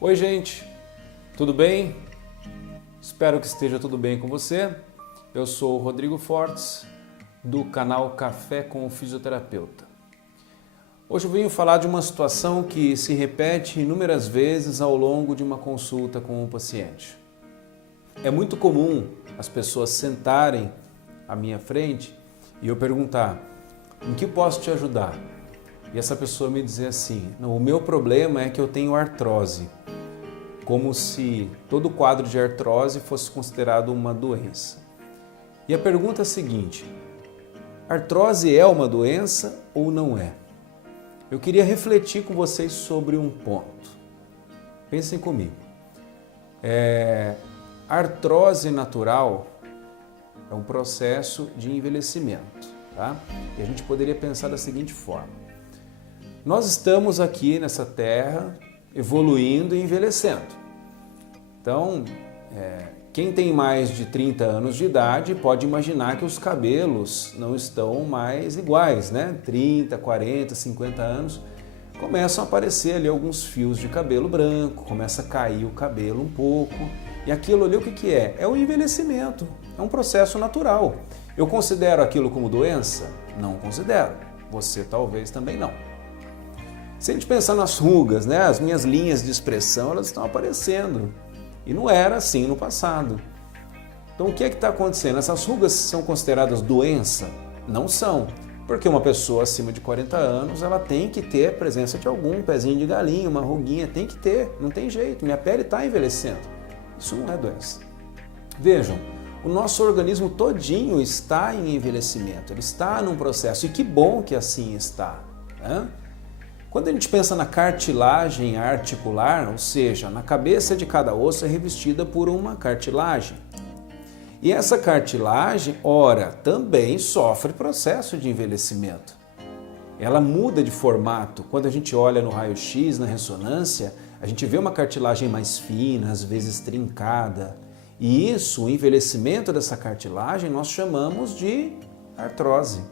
Oi gente, tudo bem? Espero que esteja tudo bem com você. Eu sou o Rodrigo Fortes, do canal Café com o Fisioterapeuta. Hoje eu venho falar de uma situação que se repete inúmeras vezes ao longo de uma consulta com o paciente. É muito comum as pessoas sentarem à minha frente e eu perguntar: em que posso te ajudar? E essa pessoa me dizer assim: não, o meu problema é que eu tenho artrose. Como se todo quadro de artrose fosse considerado uma doença. E a pergunta é a seguinte: artrose é uma doença ou não é? Eu queria refletir com vocês sobre um ponto. Pensem comigo. A artrose natural é um processo de envelhecimento, tá? E a gente poderia pensar da seguinte forma: nós estamos aqui nessa terra evoluindo e envelhecendo. Então, quem tem mais de 30 anos de idade pode imaginar que os cabelos não estão mais iguais, né? 30, 40, 50 anos, começam a aparecer ali alguns fios de cabelo branco, começa a cair o cabelo um pouco. E aquilo ali o que é? É o envelhecimento, é um processo natural. Eu considero aquilo como doença? Não considero. Você talvez também não. Se a gente pensar nas rugas, né? As minhas linhas de expressão, elas estão aparecendo. E não era assim no passado. Então o que é que está acontecendo? Essas rugas são consideradas doença? Não são. Porque uma pessoa acima de 40 anos, ela tem que ter a presença de algum pezinho de galinha, uma ruguinha, tem que ter, não tem jeito, minha pele está envelhecendo. Isso não é doença. Vejam, o nosso organismo todinho está em envelhecimento, ele está num processo, e que bom que assim está, né? Quando a gente pensa na cartilagem articular, ou seja, na cabeça de cada osso é revestida por uma cartilagem. E essa cartilagem, ora, também sofre processo de envelhecimento. Ela muda de formato. Quando a gente olha no raio-x, na ressonância, a gente vê uma cartilagem mais fina, às vezes trincada. E isso, o envelhecimento dessa cartilagem, nós chamamos de artrose.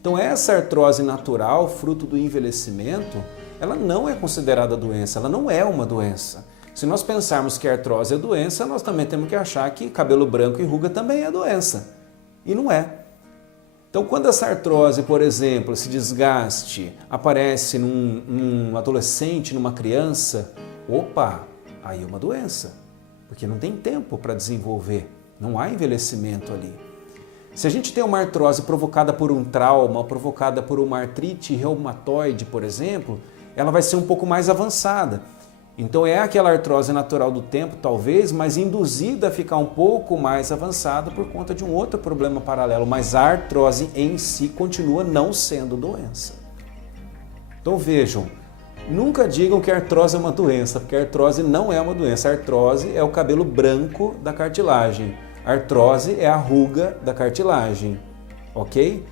Então essa artrose natural, fruto do envelhecimento, ela não é considerada doença, ela não é uma doença. Se nós pensarmos que a artrose é doença, nós também temos que achar que cabelo branco e ruga também é doença. E não é. Então quando essa artrose, por exemplo, esse desgaste aparece num adolescente, numa criança, opa, aí é uma doença. Porque não tem tempo para desenvolver, não há envelhecimento ali. Se a gente tem uma artrose provocada por um trauma, provocada por uma artrite reumatoide, por exemplo, ela vai ser um pouco mais avançada. Então é aquela artrose natural do tempo, talvez, mas induzida a ficar um pouco mais avançada por conta de um outro problema paralelo, mas a artrose em si continua não sendo doença. Então vejam, nunca digam que a artrose é uma doença, porque a artrose não é uma doença. A artrose é o cabelo branco da cartilagem. A artrose é a ruga da cartilagem, ok?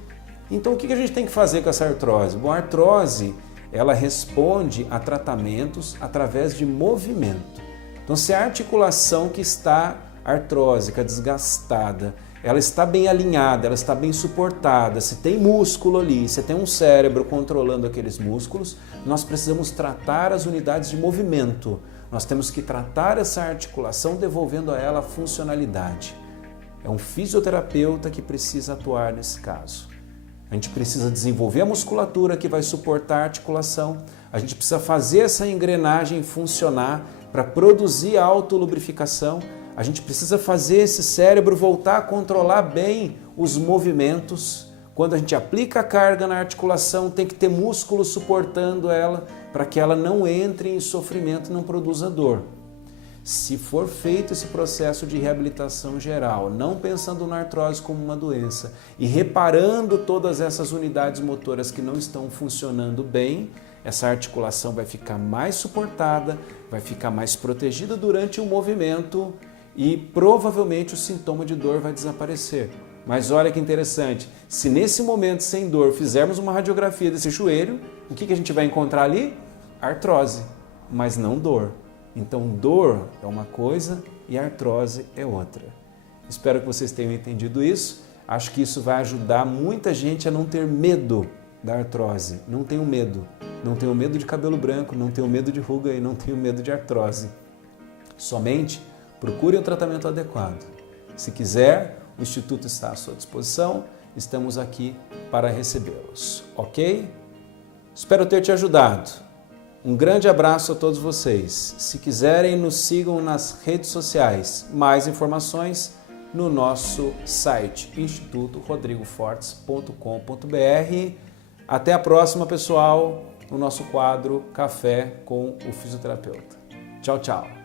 Então o que a gente tem que fazer com essa artrose? Bom, a artrose, ela responde a tratamentos através de movimento. Então se a articulação que está artrósica, desgastada, ela está bem alinhada, ela está bem suportada, se tem músculo ali, se tem um cérebro controlando aqueles músculos, nós precisamos tratar as unidades de movimento. Nós temos que tratar essa articulação devolvendo a ela a funcionalidade. É um fisioterapeuta que precisa atuar nesse caso. A gente precisa desenvolver a musculatura que vai suportar a articulação. A gente precisa fazer essa engrenagem funcionar para produzir a autolubrificação. A gente precisa fazer esse cérebro voltar a controlar bem os movimentos. Quando a gente aplica a carga na articulação, tem que ter músculo suportando ela para que ela não entre em sofrimento e não produza dor. Se for feito esse processo de reabilitação geral, não pensando na artrose como uma doença e reparando todas essas unidades motoras que não estão funcionando bem, essa articulação vai ficar mais suportada, vai ficar mais protegida durante o movimento e provavelmente o sintoma de dor vai desaparecer. Mas olha que interessante, se nesse momento sem dor fizermos uma radiografia desse joelho, o que a gente vai encontrar ali? Artrose, mas não dor. Então dor é uma coisa e artrose é outra. Espero que vocês tenham entendido isso. Acho que isso vai ajudar muita gente a não ter medo da artrose. Não tenham medo. Não tenho medo de cabelo branco, não tenho medo de ruga e não tenho medo de artrose. Somente procure o tratamento adequado. Se quiser, o Instituto está à sua disposição, estamos aqui para recebê-los, ok? Espero ter te ajudado. Um grande abraço a todos vocês. Se quiserem, nos sigam nas redes sociais. Mais informações no nosso site institutorodrigofortes.com.br. Até a próxima, pessoal, no nosso quadro Café com o Fisioterapeuta. Tchau, tchau.